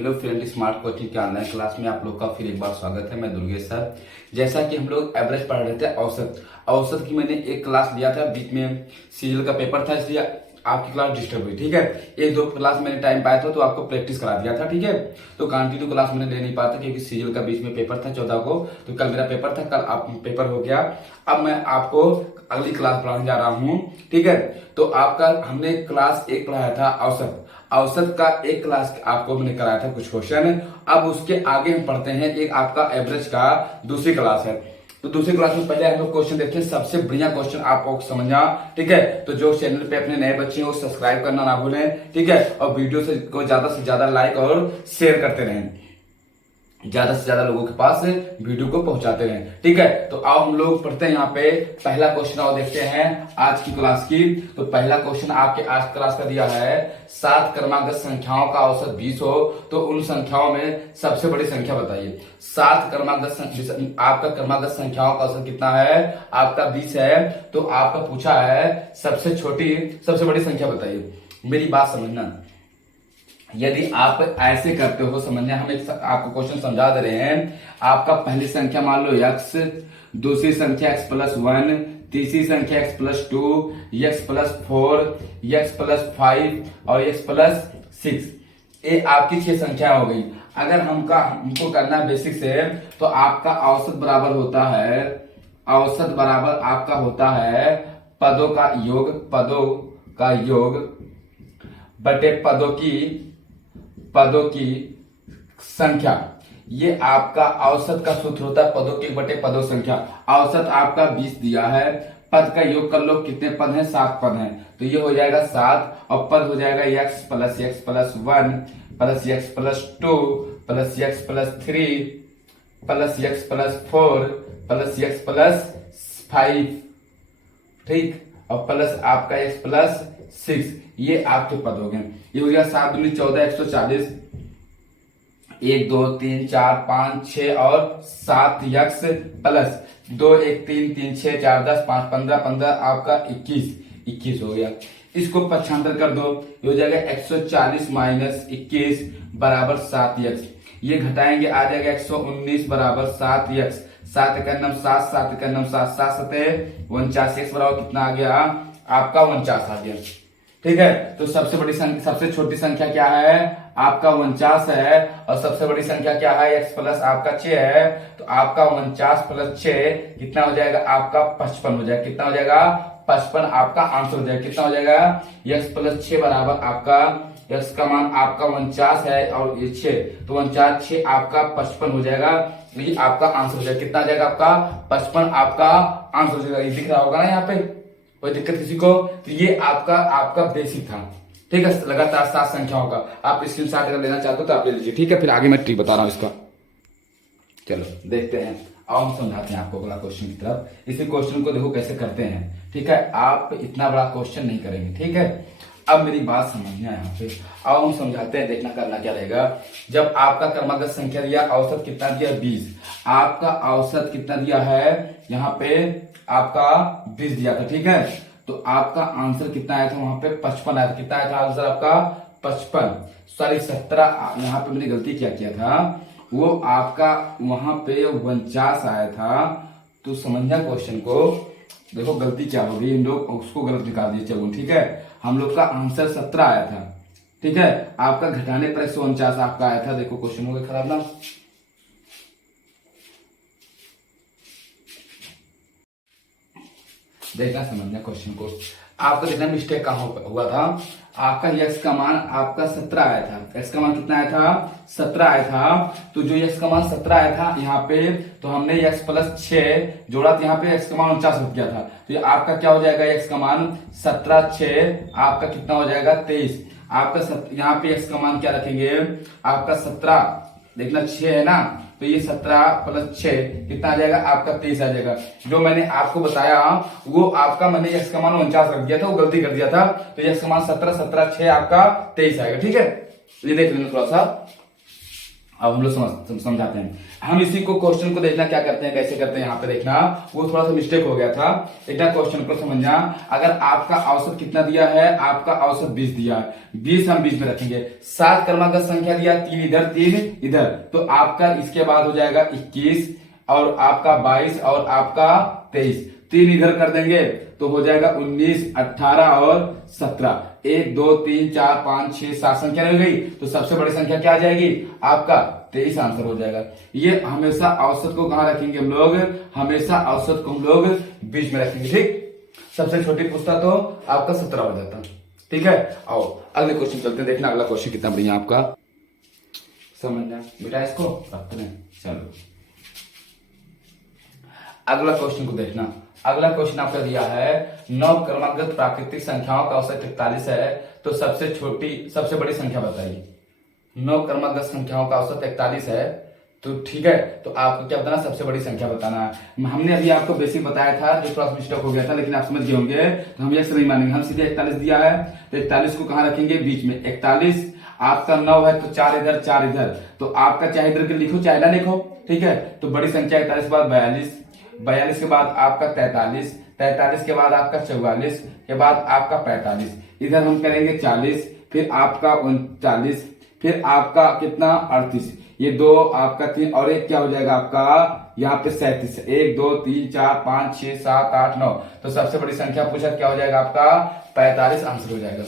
Hello friend, smart coaching के online class में आप लोग का फिर एक बार स्वागत है। मैं दुर्गेश सर। जैसा कि हम लोग एवरेज पढ़ रहे थे, औसत औसत की मैंने एक क्लास लिया था, बीच में सीरियल का पेपर था, इसलिए आपकी क्लास डिस्टर्ब हुई। ठीक है, एक दो क्लास मैंने टाइम पाया था तो आपको प्रैक्टिस करा दिया था। ठीक है, तो कंटिन्यू क्लास मैंने ले नहीं पाया था क्योंकि सीरियल का बीच में पेपर था 14 को, तो कल मेरा पेपर था, कल आप पेपर हो गया। अब मैं आपको अगली क्लास पढ़ाने जा रहा हूँ। ठीक है, तो आपका हमने क्लास एक पढ़ाया था औसत औसत का एक क्लास आपको मैंने कराया था कुछ क्वेश्चन। अब उसके आगे हम पढ़ते हैं एक आपका एवरेज का दूसरी क्लास है। तो दूसरी क्लास में पहले हम लोग क्वेश्चन देखिए, सबसे बढ़िया क्वेश्चन आपको समझना। ठीक है, तो जो चैनल पे अपने नए बच्चे हैं वो सब्सक्राइब करना ना भूलें। ठीक है, और वीडियो को ज्यादा से ज्यादा लाइक और शेयर करते रहें, ज्यादा से ज्यादा लोगों के पास वीडियो को पहुंचाते रहें। ठीक है, तो आओ हम लोग पढ़ते हैं। यहाँ पे पहला क्वेश्चन और देखते हैं आज की क्लास की। तो पहला क्वेश्चन आपके आज क्लास का दिया है, 7 क्रमागत संख्याओं का औसत 20 हो तो उन संख्याओं में सबसे बड़ी संख्या बताइए। 7 क्रमागत आपका क्रमागत संख्याओं का औसत कितना है, आपका 20 है। तो आपका पूछा है सबसे बड़ी संख्या बताइए। मेरी बात समझना, यदि आप ऐसे करते हो, समझना, हम एक आपको क्वेश्चन समझा दे रहे हैं। आपका पहली संख्या मान लो x, दूसरी संख्या x+1, तीसरी संख्या x+2, x+4, x+5 और x+6। ये आपकी 6 संख्या हो गई। अगर हमको करना है बेसिक से, तो आपका औसत बराबर होता है, औसत बराबर आपका होता है पदों का योग बटे पदों की संख्या। ये आपका औसत का सूत्र होता है, पदों की बटे पदों संख्या। औसत आपका 20 दिया है, पद का योग कर लो, कितने पद हैं, 7 पद हैं, तो ये हो जाएगा 7, और पद हो जाएगा x plus x plus 1 plus x plus 2 plus x plus 3 plus x plus 4 plus x plus 5। ठीक, और प्लस आपका x प्लस 6। ये आपके पद हो गए। ये हो गया 7 दूनी 14, 140, 1 2 3 4 5 6 और 7 x प्लस 2 1 3 3 6 4 10 5 15 15 आपका 21 हो गया। इसको पक्षांतर कर दो, ये हो जाएगा 140 माइनस 21 बराबर 7x। ये घटाएंगे, आ जाएगा 119 बराबर 7x। 7 का नम 7, 7 का नम 7, 7 7 49, x बराबर कितना आ गया, आपका 49 आ गया। ठीक है, तो सबसे छोटी संख्या क्या है, आपका 49 है, और सबसे बड़ी संख्या क्या है, x प्लस आपका 6 है। तो आपका 49 प्लस 6 कितना हो जाएगा, आपका 55 हो जाएगा। कितना हो जाएगा, 55 आपका आंसर हो जाएगा। कितना हो जाएगा, x प्लस 6 बराबर आपका x का मान आपका 49 है और ये 6, तो 49 6 आपका 55 हो जाएगा। ये आपका आंसर हो जाएगा। कितना आ जाएगा, आपका 55 आपका आंसर हो जाएगा। ये दिख रहा होगा ना यहाँ पे, कोई दिक्कत किसी को। तो ये आपका बेसिक था। ठीक है, लगातार 7 संख्याओं का आप स्क्रीनशॉट अगर लेना चाहते हो तो आप ले लीजिए। ठीक है, फिर आगे मैं ट्रिक बता रहा हूं इसका। चलो देखते हैं, आओ हम समझाते हैं आपको अगला क्वेश्चन की तरफ। इसी क्वेश्चन को देखो कैसे करते हैं। ठीक है, आप इतना बड़ा क्वेश्चन नहीं करेंगे। ठीक है, अब मेरी बात समझना है यहाँ पे। आओ हम समझाते हैं, देखना करना क्या रहेगा। जब आपका क्रमागत संख्या दिया, औसत कितना दिया, 20। आपका औसत कितना दिया है, यहाँ पे आपका 20 दिया था। ठीक है, तो आपका आंसर कितना आया था, वहां पे 55 आया था। कितना आया था आंसर आपका, 55, सॉरी 17। यहाँ पे मैंने गलती क्या किया था, वो आपका वहां पे 49 आया था। तो समझना क्वेश्चन को, देखो गलती क्या हो गई, इन लोग उसको गलत निकाल दिए। चलो ठीक है, हम लोग का आंसर 17 आया था। ठीक है, आपका घटाने पर 149 आपका आया था। देखो क्वेश्चन हो गया खराब ना, देखना समझना क्वेश्चन को। आपका देखना मिस्टेक कहां हुआ था। आपका x का मान आपका 17 आया था। x का मान कितना आया था, 17 आया था। तो जो x का मान 17 आया था यहाँ पे, तो हमने x प्लस 6 जोड़ा, तो यहाँ पे x का मान 49 रुक गया था। तो ये आपका क्या हो जाएगा, x का मान 17 6 आपका कितना हो जाएगा, 23। आपका यहाँ पे x का मान क्या रखेंगे, आपका 17, देखना 6 है ना, तो ये 17 प्लस 6 कितना आ जाएगा, आपका 23 आ जाएगा। जो मैंने आपको बताया वो आपका, मैंने x का मान 49 रख दिया था, वो गलती कर दिया था। तो x का मान 17 17 6 आपका 23 आएगा। ठीक है, ये देख लेना थोड़ा सा। अब हम लोग समझाते हैं। हम इसी को क्वेश्चन को देखना क्या करते हैं, कैसे करते हैं, यहाँ पे देखना, वो थोड़ा सा मिस्टेक हो गया था। एक क्वेश्चन को समझना, अगर आपका औसत कितना दिया है, आपका औसत 20 दिया है, 20 हम बीच में रखेंगे, 7 क्रमागत संख्या दिया, 3 इधर 3 इधर, तो आपका इसके बाद हो जाएगा 21 और आपका 22 और आपका 23, 3 इधर कर देंगे तो हो जाएगा 19, 18 और 17, 1 2 3 4 5 6 7 संख्या रह गई, तो सबसे बड़ी संख्या क्या आ जाएगी आपका 23 आंसर हो जाएगा। ये हमेशा औसत को कहां रखेंगे हम लोग, हमेशा औसत को हम लोग बीच में रखेंगे, ठीक। सबसे छोटी पूछता तो आपका 17 हो जाता, ठीक है। आओ अगले क्वेश्चन चलते हैं, देखना अगला क्वेश्चन कितना बढ़िया आपका, समझना बेटा इसको रखते हैं। चलो अगला क्वेश्चन को देखना, अगला क्वेश्चन आपका दिया है 9 क्रमागत प्राकृतिक संख्याओं का औसत 41 है, तो सबसे बड़ी संख्या बताइए। 9 क्रमागत संख्याओं का औसत 41 है, तो ठीक है, तो आपको क्या बताना, सबसे बड़ी संख्या बताना है। हमने अभी आपको बेसिक बताया था, जो थोड़ा मिस्टेक हो गया था, लेकिन आप समझ गए होंगे, तो हम ये नहीं मानेंगे, हम सीधे 41 दिया है, तो 41 को कहां रखेंगे, बीच में। 41 आपका 9 है, तो 4 इधर 4 इधर, तो आपका चाहे इधर के लिखो चाहे ना लिखो, ठीक है। तो बड़ी संख्या 41 के बाद 42, 42 के बाद आपका 43, 43 के बाद आपका 44 के बाद आपका 45, इधर हम करेंगे 40, फिर आपका 39, फिर आपका कितना 38, ये 2 आपका 3 और एक क्या हो जाएगा आपका यहाँ पे 37, 1 2 3 4 5 6 7 8 9, तो सबसे बड़ी संख्या पूछा क्या हो जाएगा आपका 45 आंसर हो जाएगा।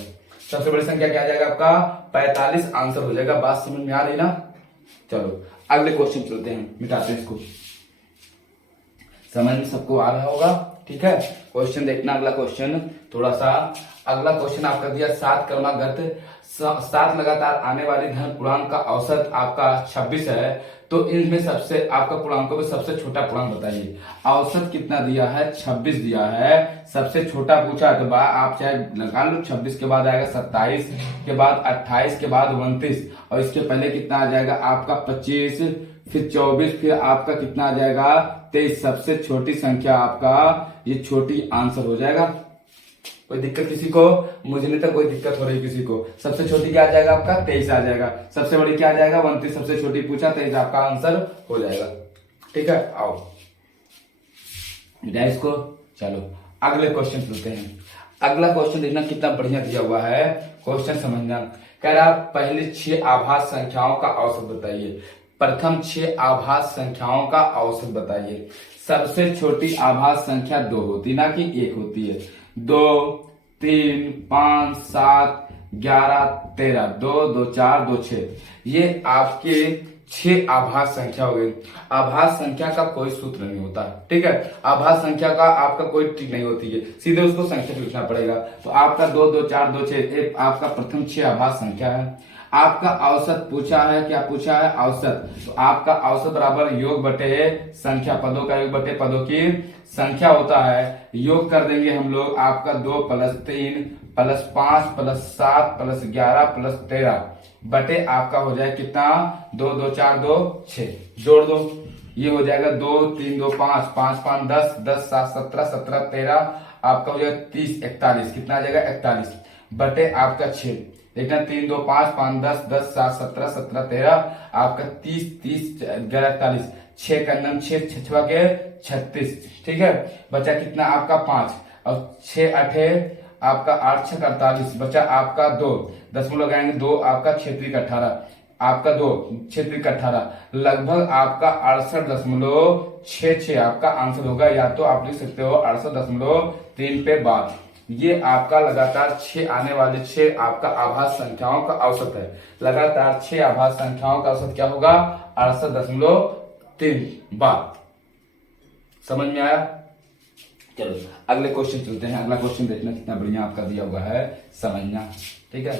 सबसे बड़ी संख्या क्या आ जाएगा आपका 45 आंसर हो जाएगा। बात समझ में आ रही ना। चलो अगले क्वेश्चन चलते हैं, मिटाते हैं इसको, समझ में सबको आ रहा होगा, ठीक है। क्वेश्चन देखना, अगला क्वेश्चन थोड़ा सा, अगला क्वेश्चन आपका दिया 7 क्रमागत 7 लगातार आने वाले धन पूर्णांक का औसत आपका 26 है, तो इनमें सबसे आपका पूर्णांकों में सबसे छोटा पूर्णांक बताइए। औसत कितना दिया है, 26 दिया है, सबसे छोटा पूछा है, तो आप चाहे लगा लो, 26 के बाद आएगा 27 के बाद 28 के बाद 29 और इसके पहले कितना आ जाएगा आपका 25, फिर 24, फिर आपका कितना आ जाएगा 23, सबसे छोटी संख्या आपका ये छोटी आंसर हो जाएगा। कोई दिक्कत किसी को, मुझे नहीं तो कोई दिक्कत हो रही किसी को। सबसे छोटी क्या आ जाएगा आपका 23 आ जाएगा, सबसे बड़ी क्या आ जाएगा 29, सबसे छोटी पूछा 23 आपका आंसर हो जाएगा, ठीक है। आओ मिटा इसको। चलो अगले क्वेश्चन चलते हैं। अगला क्वेश्चन देखना कितना बढ़िया दिया हुआ है, क्वेश्चन समझना। कह रहा पहले 6 आभास संख्याओं का औसत बताइए। प्रथम 6 आभास संख्याओं का औसत बताइए। सबसे छोटी आभास संख्या 2 होती, ना कि 1 होती है। 2 3 5 7 11 13, 2 2 4 2 6, ये आपके 6 आभास संख्या हो गई। आभास संख्या का कोई सूत्र नहीं होता, ठीक है। आभास संख्या का आपका कोई ट्रिक नहीं होती है, सीधे उसको संख्या लिखना पड़ेगा। तो आपका 2 2 4 2 6 आपका प्रथम 6 आभास संख्या है। आपका औसत पूछा है, क्या पूछा है औसत, तो आपका औसत बराबर योग बटे संख्या, पदों का योग बटे पदों की संख्या होता है। योग कर देंगे हम लोग, आपका 2 + 3 + 5 + 7 + 11 + 13 बटे आपका हो जाए कितना 2 2 4 2 6, जोड़ दो, ये हो जाएगा 2 3 2 5 5 5 10 10 7 17 17 13 आपका हो जाएगा 30 41, कितना आ जाएगा 41 बटे आपका 6। देखना 3 2 5 5 10 10 7 17 17 13 आपका 30 30 11 41, 6 का नाम 6 6 के 36, ठीक है। बचा कितना आपका 5 और 6 8 आपका 8 6 48, बचा आपका 2, 10 लगाएंगे 2 आपका 6 3 18 आपका 2 6 3 18, लगभग आपका 68.66 आपका आंसर होगा। या तो आप लिख सकते हो 68.3 पे बात। ये आपका लगातार 6 आने वाले 6 आपका आभास संख्याओं का औसत है। लगातार 6 आभास संख्याओं का औसत क्या होगा 68.3 बार। समझ में आया। चलो अगले क्वेश्चन चलते हैं। अगला क्वेश्चन देखना कितना बढ़िया आपका दिया हुआ है, समझना, ठीक है।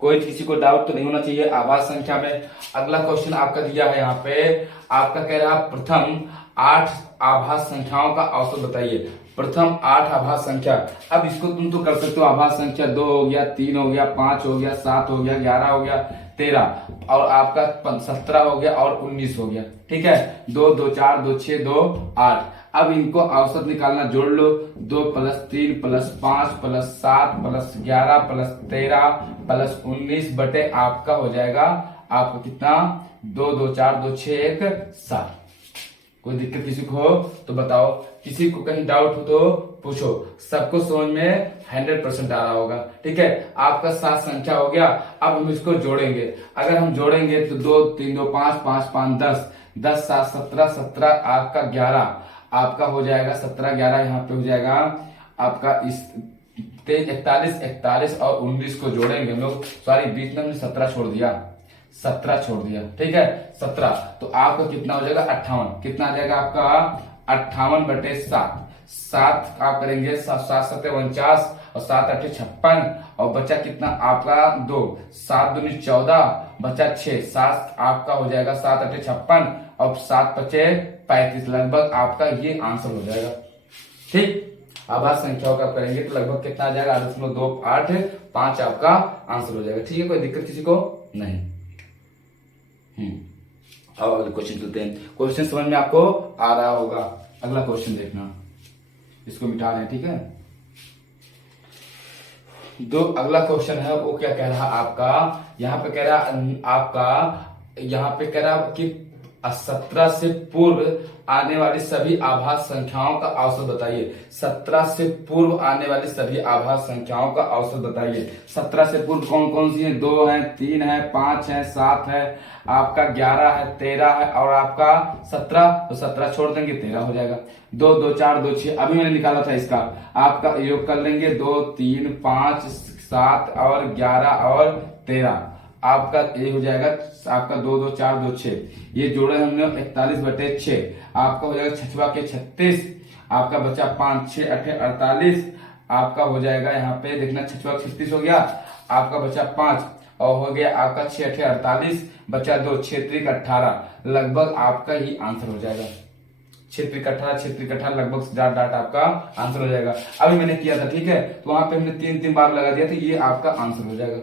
कोई किसी को डाउट तो नहीं होना चाहिए आभास संख्या में। अगला क्वेश्चन आपका दिया है यहाँ पे, आपका कह रहा प्रथम 8 आभास संख्याओं का औसत बताइए। प्रथम 8 आभास संख्या, अब इसको तुम तो कर सकते हो, आभास संख्या 2 हो गया, 3 हो गया, 5 हो गया, 7 हो गया, 11 हो गया, 13 और आपका 17 हो गया और 19 हो गया, ठीक है। 2 2 4 2 6 2 8। अब इनको औसत निकालना, जोड़ लो, 2 + 3 + 5 + 7 + 11 + 13 + 19 बटे आपका हो जाएगा आपका कितना 2 2 4 2 6 1 7। कोई दिक्कत किसी को हो तो बताओ, किसी को कहीं डाउट हो तो पूछो। सबको समझ में 100% आ रहा होगा। ठीक है, आपका 7 संख्या हो गया। अब हम इसको जोड़ेंगे। अगर हम जोड़ेंगे तो 2 3 2 5 5 5 10 10 7 17 17 आपका 11 आपका हो जाएगा 17 11 यहाँ पे हो जाएगा आपका इस 41 41 और 19 को जोड़ेंगे हम लोग। सॉरी, बीच में हमने 17 छोड़ दिया, 17 छोड़ दिया। ठीक है, 17 तो आपका कितना हो जाएगा 58। कितना आ जाएगा आपका 58/7। 7 आप करेंगे 7 7 7 49 और 7 8 56 और बचा कितना आपका 2 7 दूनी 14 बचा 6 7 आपका हो जाएगा 7 8 56 और 7 5 35। लगभग आपका ये आंसर हो जाएगा। ठीक, आभाज्य संख्याओं का करेंगे तो लगभग कितना आ जाएगा 8.285 आपका आंसर हो जाएगा। ठीक है, कोई दिक्कत किसी को नहीं। अब अगले क्वेश्चन चलते हैं। क्वेश्चन समझ में आपको आ रहा होगा। अगला क्वेश्चन देखना, इसको मिटा लें। ठीक है, जो अगला क्वेश्चन है वो क्या कह रहा आपका, यहाँ पे कह रहा आपका, यहाँ पे कह रहा कि 17 से पूर्व आने वाली सभी आभाज्य संख्याओं का औसत बताइए। 17 से पूर्व आने वाली सभी आभाज्य संख्याओं का औसत बताइए। 17 से पूर्व कौन कौन सी है? 2 है, 3 है, 5 है, 7 है, आपका 11 है, 13 है और आपका 17। तो 17 छोड़ देंगे 13 हो जाएगा। 2 2 4 2 6 अभी मैंने निकाला था इसका, आपका योग कर लेंगे 2 3 5 7 और 11 और 13 आपका ये हो जाएगा आपका 2 2 4 2 6। ये जोड़े हमने 41/6 आपका हो जाएगा 6 के 36 आपका बचा 5 6 8 48 आपका हो जाएगा यहाँ पे देखना 6 36 हो गया आपका बचा 5 और हो गया आपका 6 8 48 बचा 2 6 3 18 लगभग आपका ही आंसर हो जाएगा। 6 3 18 6 3 18 लगभग डाट डाट आपका आंसर हो जाएगा। अभी मैंने किया था। ठीक है, तो वहां पे हमने 3 बार लगा दिया था, ये आपका आंसर हो जाएगा।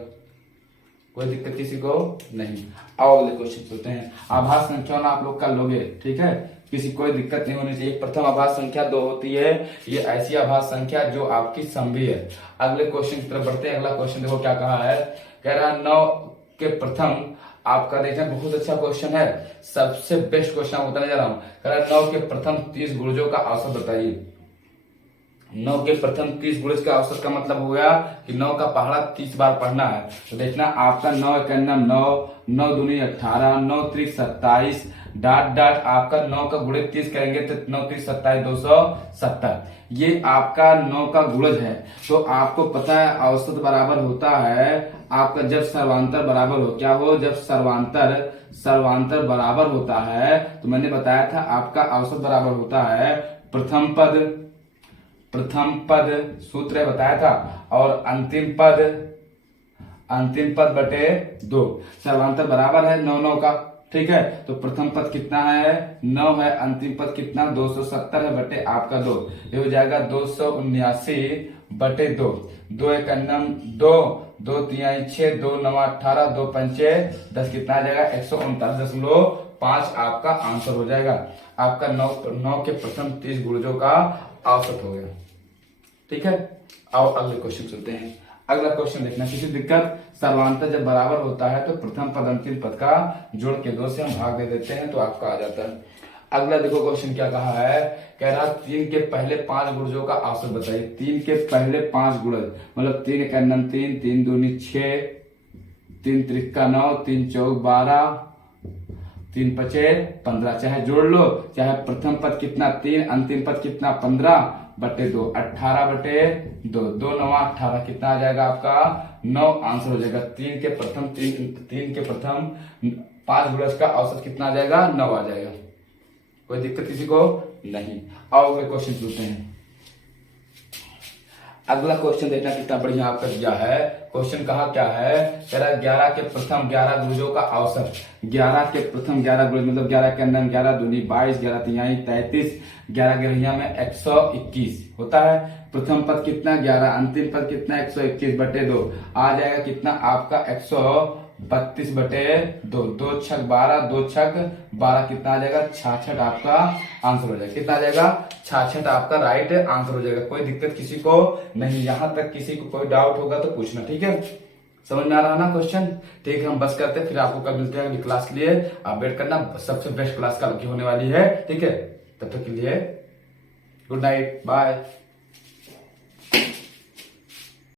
कोई दिक्कत किसी को नहीं। आओ अगले क्वेश्चन चलते हैं। आभाज्य संख्या आप लोग कर लोगे। ठीक है, किसी कोई दिक्कत नहीं होनी चाहिए। प्रथम आभाज्य संख्या 2 होती है, ये ऐसी आभाज्य संख्या जो आपकी समवी है। अगले क्वेश्चन की तरफ बढ़ते हैं। अगला क्वेश्चन देखो क्या कहा है, कह रहा 9 के प्रथम आपका देखें, बहुत अच्छा क्वेश्चन है, सबसे बेस्ट क्वेश्चन आपको बताने जा रहा हूँ। कह रहा 9 के प्रथम 30 गुणजों का औसत बताइए। 9 के प्रथम 30 गुणज का औसत का मतलब हो गया कि 9 का पहाड़ा 30 बार पढ़ना है। तो देखना आपका 9 1 9 9 दूनी 18 9 3 27 डाट डाट आपका 9 का गुणज 30 करेंगे तो 9 3 27 270। ये आपका 9 का गुणज है। तो आपको पता है औसत बराबर होता है आपका जब सर्वांतर बराबर हो, क्या हो, जब सर्वांतर बराबर होता है। तो मैंने बताया था आपका औसत बराबर होता है प्रथम पद सूत्र बताया था और अंतिम पद बटे 2। सर्वांतर बराबर है 9 9 का। ठीक है, तो प्रथम पद कितना है 9 है, अंतिम पद कितना 270 है बटे आपका 2। ये हो जाएगा 279/2। 2 1 2 2 3 6 2 9 18 2 5 10 कितना आ जाएगा 139.5 आपका आंसर हो जाएगा। आपका 9 के प्रथम 30 गुणजों का औसत हो गया। ठीक है, आओ अगले क्वेश्चन चलते हैं। अगला क्वेश्चन देखना, किसी दिक्कत, सर्वांतर जब बराबर होता है तो प्रथम पद अंतिम पद का जोड़ के 2 से हम भाग दे देते हैं तो आपका आ जाता है। अगला देखो क्वेश्चन क्या कहा है, कह रहा 3 के पहले 5 गुणजों का औसत बताइए। 3 के पहले 5 गुणज मतलब 3 1 3 3 दूनी 6 3 3 9 3 4 12 3 5 15 चाहे जोड़ लो, चाहे प्रथम पद कितना 3 अंतिम पद कितना 15/2 18/2 2 9 18 कितना आ जाएगा आपका 9 आंसर हो जाएगा। 3 के प्रथम 5 गुणज का औसत कितना आ जाएगा 9 आ जाएगा। कोई दिक्कत किसी को नहीं। आओ अगले क्वेश्चन पूछते हैं। अगला क्वेश्चन देखना कितना बढ़िया आपका दिया है। क्वेश्चन कहा क्या है, कह रहा 11 के प्रथम 11 गुणजों का औसत। 11 के प्रथम 11 गुणज मतलब 11 के अंदर 11 दूनी 22 11 तिहाई 33 11 गिरहिया में 121 होता है। प्रथम पद कितना 11 अंतिम पद कितना 121/2 आ जाएगा कितना आपका 132/2 2 छक 12 2 छक 12 कितना आ जाएगा 66 आपका आंसर हो जाएगा। कितना आ जाएगा 66 आपका राइट आंसर हो जाएगा। कोई दिक्कत किसी को नहीं। यहां तक किसी को कोई डाउट होगा तो पूछना। ठीक है, समझ में आ रहा ना क्वेश्चन? ठीक है, हम बस करते हैं, फिर आपको कल मिलते हैं अगली क्लास के लिए। आप वेट करना, सबसे बेस्ट क्लास कल की होने वाली है। ठीक है, तब तक के लिए गुड नाइट, बाय।